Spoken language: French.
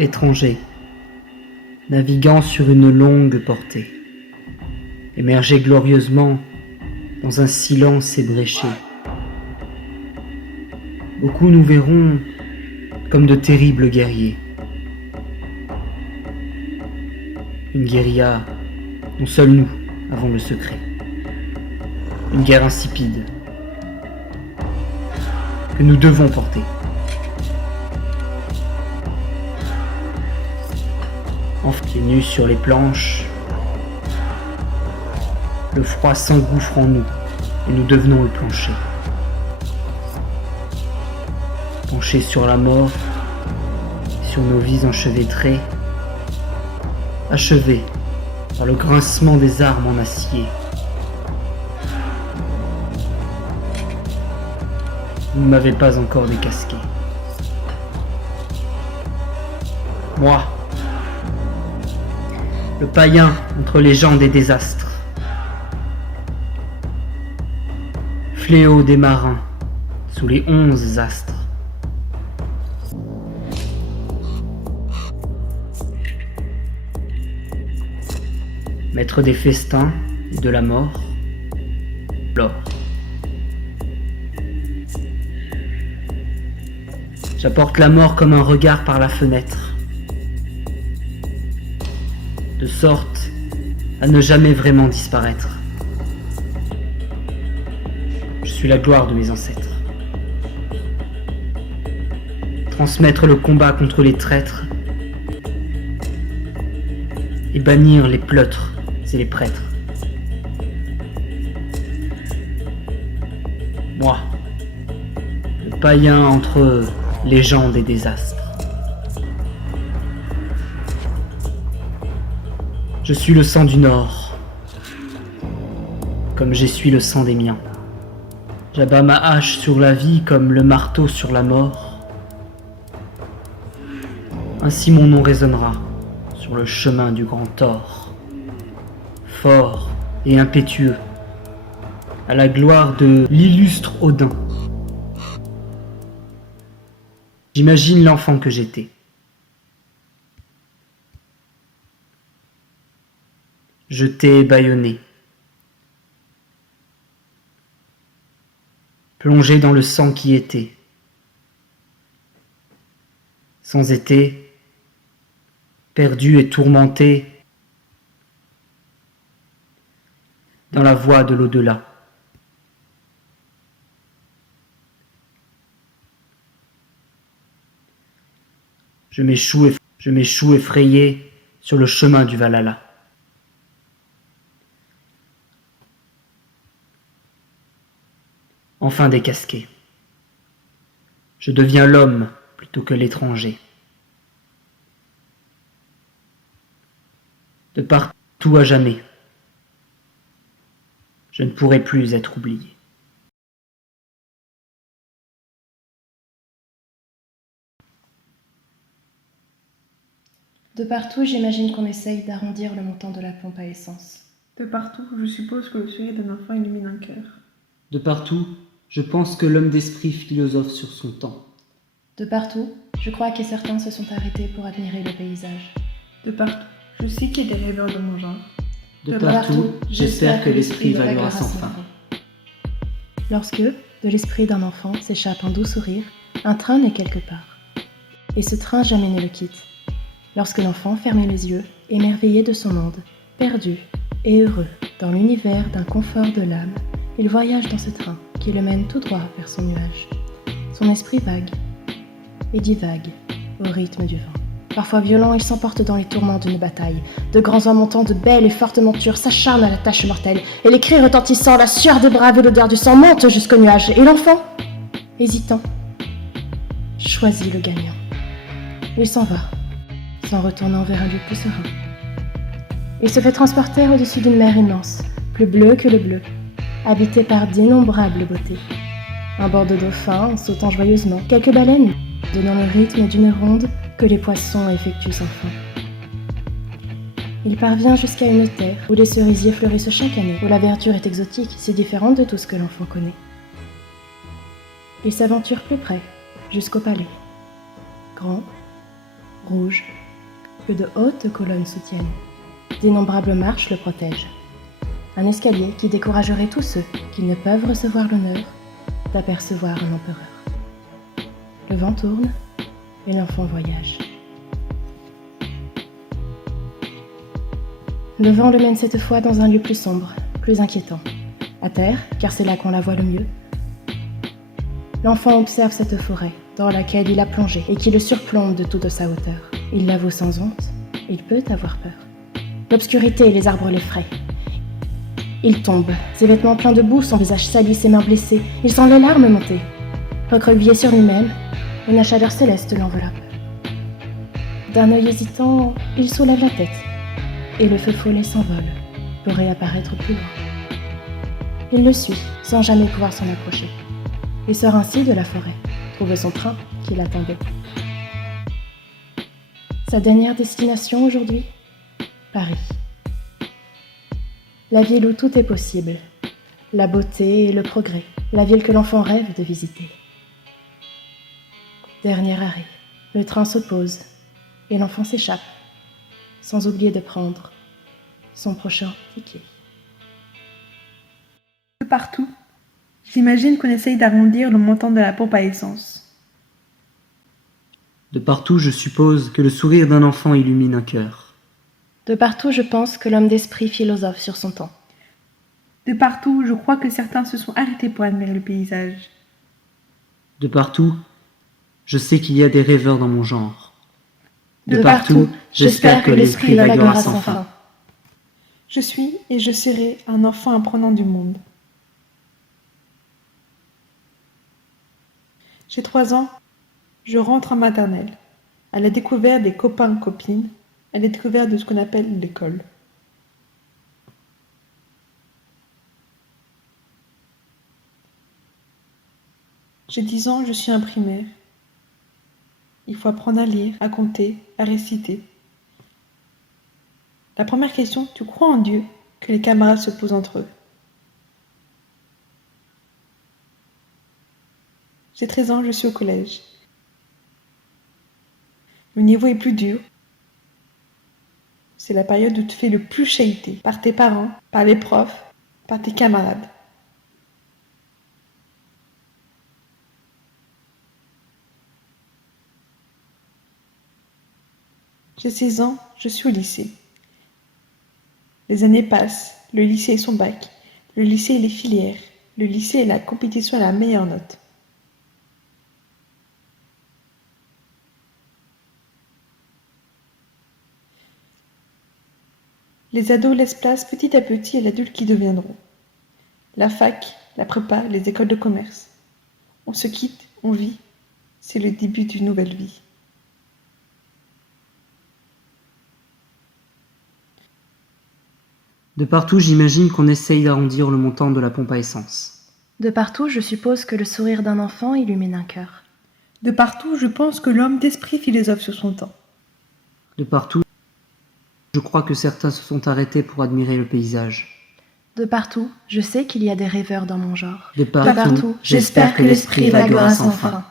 Étranger, naviguant sur une longue portée, émerger glorieusement dans un silence ébréché. Beaucoup nous verront comme de terribles guerriers. Une guérilla dont seuls nous avons le secret. Une guerre insipide que nous devons porter. Pieds nus sur les planches, le froid s'engouffre en nous et nous devenons le plancher. Penchés sur la mort, sur nos vies enchevêtrées, achevés par le grincement des armes en acier. Vous ne m'avez pas encore décasqué. Moi, le païen entre les gens des désastres, fléau des marins sous les 11 astres. Maître des festins et de la mort, l'or. J'apporte la mort comme un regard par la fenêtre, de sorte à ne jamais vraiment disparaître. Je suis la gloire de mes ancêtres. Transmettre le combat contre les traîtres et bannir les pleutres et les prêtres. Moi, le païen entre les gens des désastres. Je suis le sang du Nord, comme j'essuie le sang des miens. J'abats ma hache sur la vie comme le marteau sur la mort. Ainsi mon nom résonnera sur le chemin du grand tort, fort et impétueux, à la gloire de l'illustre Odin. J'imagine l'enfant que j'étais. Je t'ai bâillonné, plongé dans le sang qui était, sans été, perdu et tourmenté, dans la voie de l'au-delà. Je m'échoue effrayé sur le chemin du Valhalla. Enfin décasqué. Je deviens l'homme plutôt que l'étranger. De partout à jamais, je ne pourrai plus être oublié. De partout, j'imagine qu'on essaye d'arrondir le montant de la pompe à essence. De partout, je suppose que le sourire d'un enfant illumine un cœur. De partout, je pense que l'homme d'esprit philosophe sur son temps. De partout, je crois que certains se sont arrêtés pour admirer le paysage. De partout, je sais qu'il y a des rêveurs de mon genre. De partout, j'espère que l'esprit vaguera sans fin. Lorsque, de l'esprit d'un enfant, s'échappe un doux sourire, un train naît quelque part. Et ce train jamais ne le quitte. Lorsque l'enfant ferme les yeux, émerveillé de son monde, perdu et heureux dans l'univers d'un confort de l'âme, il voyage dans ce train qui le mène tout droit vers son nuage. Son esprit vague et divague au rythme du vent. Parfois violent, il s'emporte dans les tourments d'une bataille. De grands hommes montant de belles et fortes montures s'acharnent à la tâche mortelle, et les cris retentissants, la sueur des braves et l'odeur du sang montent jusqu'au nuage. Et l'enfant, hésitant, choisit le gagnant. Il s'en va, s'en retournant vers un lieu plus serein. Il se fait transporter au-dessus d'une mer immense, plus bleue que le bleu, habitée par d'innombrables beautés. Un bord de dauphins sautant joyeusement, quelques baleines donnant le rythme d'une ronde que les poissons effectuent sans fin. Il parvient jusqu'à une terre où les cerisiers fleurissent chaque année, où la verdure est exotique, si différente de tout ce que l'enfant connaît. Il s'aventure plus près, jusqu'au palais, grand rouge, que de hautes colonnes soutiennent. D'innombrables marches le protègent. Un escalier qui découragerait tous ceux qui ne peuvent recevoir l'honneur d'apercevoir un empereur. Le vent tourne et l'enfant voyage. Le vent le mène cette fois dans un lieu plus sombre, plus inquiétant. À terre, car c'est là qu'on la voit le mieux. L'enfant observe cette forêt dans laquelle il a plongé et qui le surplombe de toute sa hauteur. Il la vaut sans honte, il peut avoir peur. L'obscurité et les arbres l'effraient. Il tombe, ses vêtements pleins de boue, son visage sali, ses mains blessées. Il sent les larmes monter. Recroquevillé sur lui-même, une chaleur céleste l'enveloppe. D'un œil hésitant, il soulève la tête, et le feu follet s'envole pour réapparaître plus loin. Il le suit, sans jamais pouvoir s'en approcher. Il sort ainsi de la forêt, trouve son train qui l'attendait. Sa dernière destination aujourd'hui, Paris. La ville où tout est possible, la beauté et le progrès, la ville que l'enfant rêve de visiter. Dernier arrêt, le train se pose et l'enfant s'échappe, sans oublier de prendre son prochain ticket. De partout, j'imagine qu'on essaye d'arrondir le montant de la pompe à essence. De partout, je suppose que le sourire d'un enfant illumine un cœur. De partout, je pense que l'homme d'esprit philosophe sur son temps. De partout, je crois que certains se sont arrêtés pour admirer le paysage. De partout, je sais qu'il y a des rêveurs dans mon genre. De partout, j'espère que l'esprit vaguera sans fin. Je suis et je serai un enfant apprenant du monde. J'ai 3 ans, je rentre en maternelle, à la découverte des copains-copines, à la découverte de ce qu'on appelle l'école. J'ai 10 ans, je suis un primaire. Il faut apprendre à lire, à compter, à réciter. La première question, tu crois en Dieu, que les camarades se posent entre eux. J'ai 13 ans, je suis au collège. Le niveau est plus dur. C'est la période où tu te fais le plus chahuter par tes parents, par les profs, par tes camarades. J'ai 16 ans, je suis au lycée. Les années passent, le lycée et son bac, le lycée et les filières, le lycée et la compétition à la meilleure note. Les ados laissent place petit à petit à l'adulte qui deviendront. La fac, la prépa, les écoles de commerce. On se quitte, on vit. C'est le début d'une nouvelle vie. De partout, j'imagine qu'on essaye d'arrondir le montant de la pompe à essence. De partout, je suppose que le sourire d'un enfant illumine un cœur. De partout, je pense que l'homme d'esprit philosophe sur son temps. De partout, je crois que certains se sont arrêtés pour admirer le paysage. De partout, je sais qu'il y a des rêveurs dans mon genre. De De partout, j'espère que l'esprit vaguera sans fin.